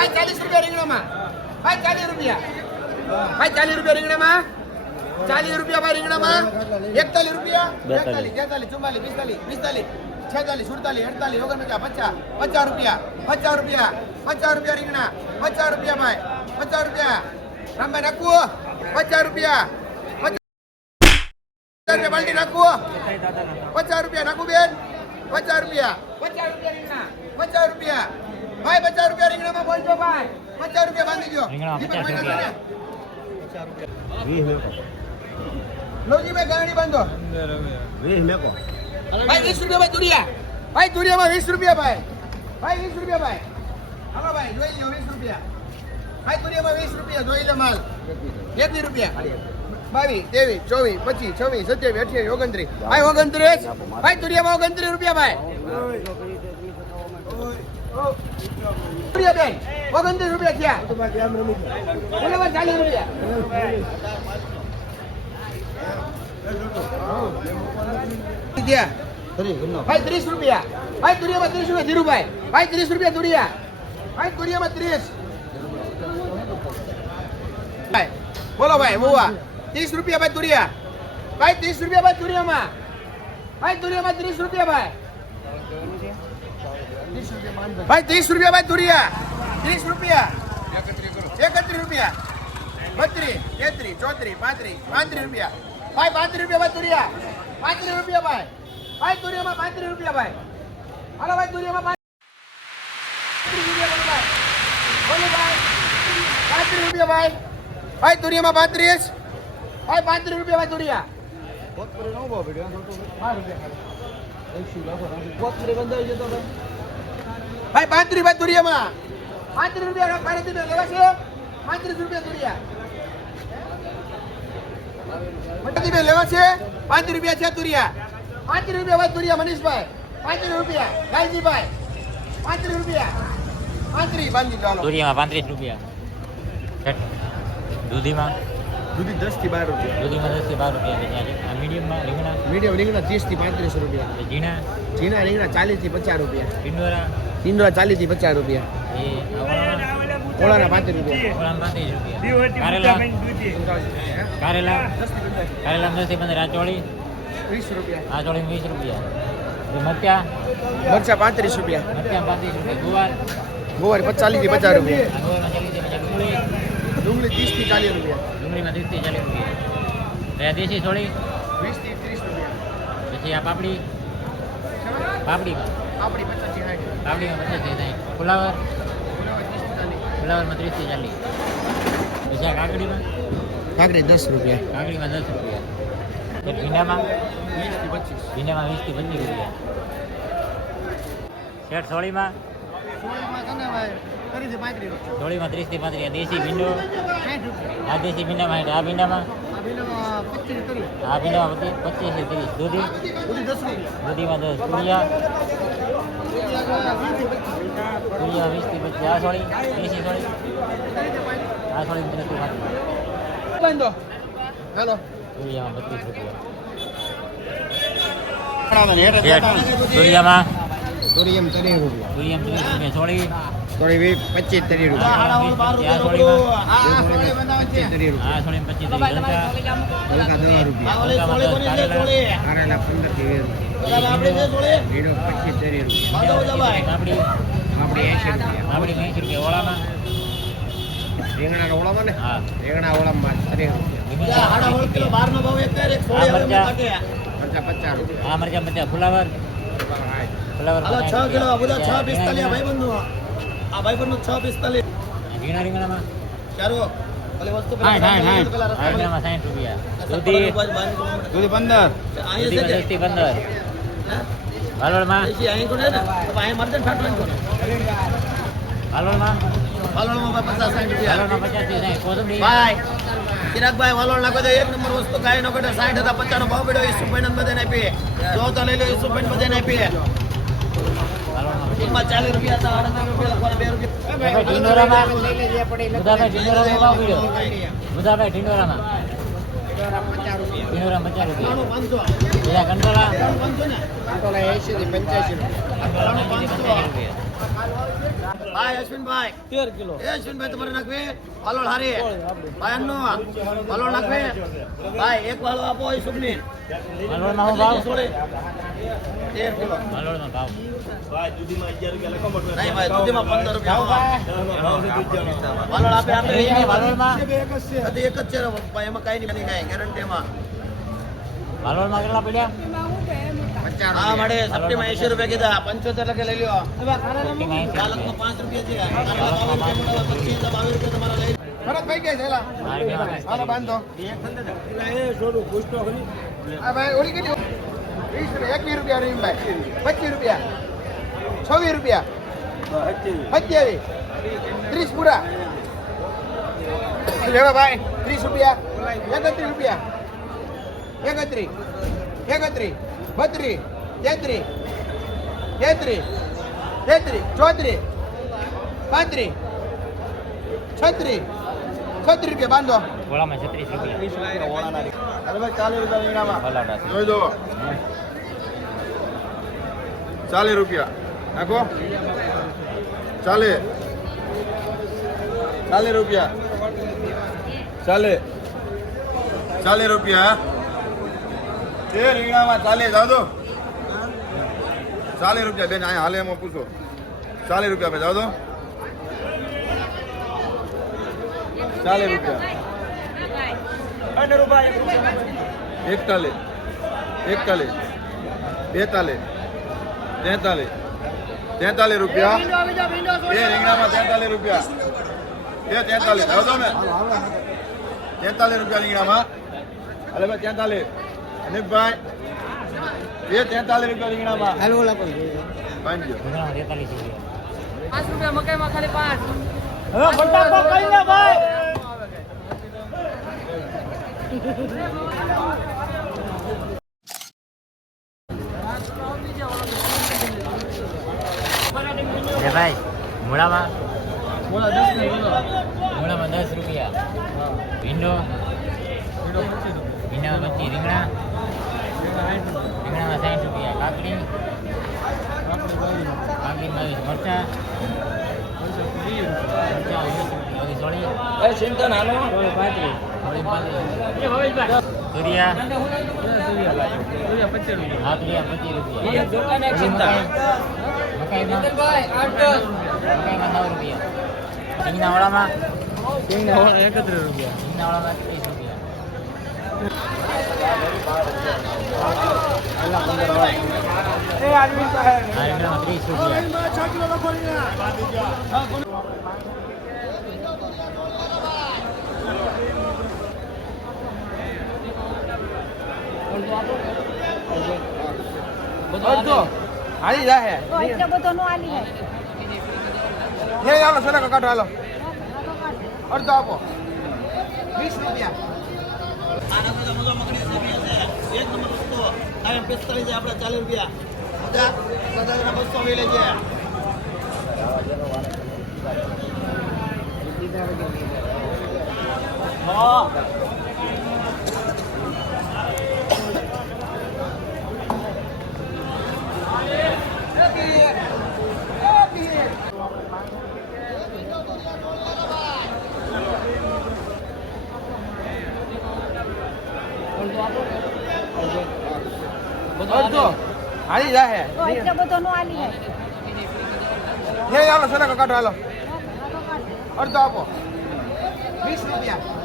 ભાઈ 40 રૂપિયા રીંગણામાં ભાઈ 40 રૂપિયા ભાઈ 40 રૂપિયા રીંગણામાં 40 રૂપિયા ભાઈ રીંગણામાં 41 રૂપિયા 42 43 44 45 46 47 48 49 50 50 રૂપિયા 50 રૂપિયા રીંગણા 50 રૂપિયા ભાઈ 50 રૂપિયા રામભાઈ નાખવું 50 રૂપિયા બાલટી નાખવું 50 રૂપિયા નાખવું બેન 50 રૂપિયા રીંગણા 50 રૂપિયા ભાઈ 50 રૂપિયા રીંગણામાં બોલજો ભાઈ 50 રૂપિયા બાંધી દો લોજીભાઈ ગાડી બાંધો 20 મેકો ભાઈ 20 રૂપિયા ભાઈ તુરિયા ભાઈ તુરિયામાં 20 રૂપિયા ભાઈ 20 રૂપિયા ભાઈ હાલો ભાઈ જોઈ લો 20 રૂપિયા ભાઈ તુરિયામાં 20 રૂપિયા જોઈ લો માલ 21 રૂપિયા 22 23 24 25 26 27 28 29 ભાઈ 29 તુરિયામાં 29 રૂપિયા ભાઈ બેન 29 રૂપિયા થયા બોલો 40 રૂપિયા ભાઈ 30 રૂપિયા ભાઈ તુરિયામાં 30 રૂપિયા ધીરુભાઈ ભાઈ 30 રૂપિયા તુરિયા ભાઈ તુરિયામાં 30 ભાઈ બોલો ભાઈ મુવા 30 રૂપિયા ભાઈ તુરિયા ભાઈ 30 રૂપિયા ભાઈ તુરિયામાં ભાઈ તુરિયામાં 30 રૂપિયા ભાઈ ભાઈ 30 રૂપિયા ભાઈ તુરિયા 30 રૂપિયા 31 રૂપિયા 32 33 34 35 રૂપિયા ભાઈ 35 રૂપિયા ભાઈ તુરિયા 35 રૂપિયા ભાઈ ભાઈ તુરિયામાં 35 રૂપિયા ભાઈ હાલો ભાઈ તુરિયામાં 35 રૂપિયા ભાઈ ભાઈ તુરિયામાં 35 ભાઈ 35 રૂપિયા ભાઈ તુરિયા ભાઈ 35 ભાઈ તુરિયામાં 35 રૂપિયા કાઢી દીધો લેવા છે 35 રૂપિયા તુરિયા મટકી લેવા છે 5 રૂપિયા છે તુરિયા 5 રૂપિયા ભાઈ તુરિયા મનીષભાઈ 5 રૂપિયા લાલજીભાઈ 5 રૂપિયા 35 બાંધી ચાલો તુરિયામાં 35 રૂપિયા દૂધીમાં 10 થી 12 રૂપિયા દૂધીમાં 10 થી 12 રૂપિયા મીડિયમમાં રીંગણા રીંગણા 30 થી 35 રૂપિયા ઝીણા રીંગણા 40 થી 50 રૂપિયા ટિંડોરા 40 થી 50 રૂપિયા ઓળાના 5 રૂપિયા ઓળામાં 35 રૂપિયા કારેલા 10 થી 15 આ ચોળી 20 રૂપિયા આ ચોળી 20 રૂપિયા મરચા 35 રૂપિયા મરચા 35 રૂપિયા ગુવાર 40 થી 50 રૂપિયા આ ગોળમાં 40 થી 50 ડુંગળી 30 થી 40 રૂપિયા ડુંગળીમાં 30 થી 40 રૂપિયા દેશી ચોળી 20 થી 30 રૂપિયા પછી આ પાપડીમાં આપણી 50 થી 60 પાપડીમાં 50 થી 60 ફુલાવરમાં 30 થી 40 પછી આ કાકડીમાં કાકડી 10 રૂપિયા કાકડીમાં 10 રૂપિયા ભીંડામાં 20 થી 25 ભીંડામાં 20 થી 25 રૂપિયા શેઠ સોળીમાં સોળીમાં 30 થી 35 દેશી ભીંડો આ દેશી ભીંડામાં 60 આ ભીંડામાં 25 થી 30 દૂધી દૂધીમાં 10 તુરિયા 20 થી 25 આ સોળી દેશી સોળી આ સોળી 30 થી 35 બંધો હેલો તુરિયામાં 25 રૂપિયા તુરિયમ 30 રૂપિયા તુરિયામાં 30 રૂપિયા સોળી થોડી 25 30 રૂપિયા આ સોળીમાં 25 રૂપિયા હલકા 10 રૂપિયા કારેલા 15 થી 20 ભીડો 25 30 રૂપિયા આપણી 80 રૂપિયા ઓળામાં રીંગણાના ઓળામાં ને હા રીંગણા ઓળામાં 30 રૂપિયા મરચા 50 રૂપિયા આ મરચા 50 ફુલાવર ફુલાવર 6 કિલો બોલા 6 45 ભાઈ બંધુ આ ભાઈ બંધુ 6 45 ઝીણા રીંગણામાં ચારો ભલે વસ્તુ રીંગણામાં 60 રૂપિયા દૂધી 15 દૂધીમાં 10 થી 15 હાલોળમાં અહીં કોને ને તો અહીં મરજન ફાટવાનું કોને હાલોળમાં 50 60 રૂપિયા હાલોળમાં 50 થી 60 કોથમરી ભાઈ ચિરાગભાઈ વાલોળ નાખો તો એક નંબર વસ્તુ કાઈ નો કટે 60 હતા 50 નો ભાવ પડ્યો ઈસુભાઈ ને બધાને આપીએ જો તો લઈ લો ઈસુભાઈ ને બધાને આપીએ એમાં 40 રૂપિયા હતા 38 રૂપિયા 2 રૂપિયા મુદાભાઈ ઢીંડોરામાં ઢીંડોરામાં 50 રૂપિયા બીજા કંટોલા 80 થી 85 રૂપિયા 85 રૂપિયા ભાઈ અશ્વિનભાઈ 13 કિલો એ અશ્વિનભાઈ તમારે નાખવી વાલોળ હારી ભાઈ અન્નો વાલોળ નાખવી ભાઈ એક વાળો આપો એ સુબની વાલોળમાં હું ભાવ 13 કિલો વાલોળમાં ભાવ નહીં ભાઈ દૂધીમાં 15 રૂપિયા વાલોળ આપે આપણે વાલોળમાં કદી એક જ છે ભાઈ એમાં કઈ નહીં કાંઈ ગેરંટીમાં વાલોળમાં કેટલા પડ્યા હા મળે સપ્ટીમાં 80 રૂપિયા કીધા 75 લખે લઈ લ્યો ચાલકમાં 5 રૂપિયા છે 25 રૂપિયા તમારા લઈ ભરતભાઈ કે છેલા હાલો બાંધો આ ભાઈ ઓલી કેટલી 20 રૂપિયા 21 રૂપિયા રહીમભાઈ 25 રૂપિયા 26 30 પૂરા લેવા ભાઈ 30 રૂપિયા 31 રૂપિયા 31 32 33 33 34 35 36 રૂપિયા બાંધો ગોળામાં 36 રૂપિયા અરે ભાઈ 40 રૂપિયા રીંગણામાં ભલાડા જોઈ દો 40 રૂપિયા નાખો 40 રૂપિયા 40 રૂપિયા એ રીંગણામાં 40 જાવ દો 40 રૂપિયા બેન અહીંયા હાલે એમાં પૂછો 40 રૂપિયા ભાઈ જાવ દો 40 રૂપિયા 41 42 43 રૂપિયા એ રીંગણામાં 43 રૂપિયા એ 43 જાવ દો ને 43 રૂપિયા રીંગણામાં અરે ભાઈ 43 અનિકભાઈ એ 43 રૂપિયા રીંગણામાં બાંધજો 43 રૂપિયા 5 રૂપિયા મકાઈમાં ખાલી 5 હવે ફટાફટ કરી લે ભાઈ અરે ભાઈ મૂળામાં 10 રૂપિયા ભીંડો ભીંડામાં 25 રીંગણામાં 60 રૂપિયા કાકડી 22 મરચા તુરિયા 25 રૂપિયા મકાઈમાં 9 રૂપિયા રીંગણા વાળામાં 31 રૂપિયા રીંગણા વાળામાં 30 રૂપિયા હાલી જાહે એટલે બધો નો આલી જાય નહીં હાલો સડક કાઢો હાલો અડધો આપો 20 રૂપિયા આના બધા મજો મગડી છે એક નંબર વસ્તુ કાયમ 45 છે આપણે 40 રૂપિયા બધા સદાના 200 લઈ લેજે હા અડધો હાલી જાહે એટલે બધો નો આલી જાય નહીં હાલો સડક કાઢો હાલો અડધો આપો 20 રૂપિયા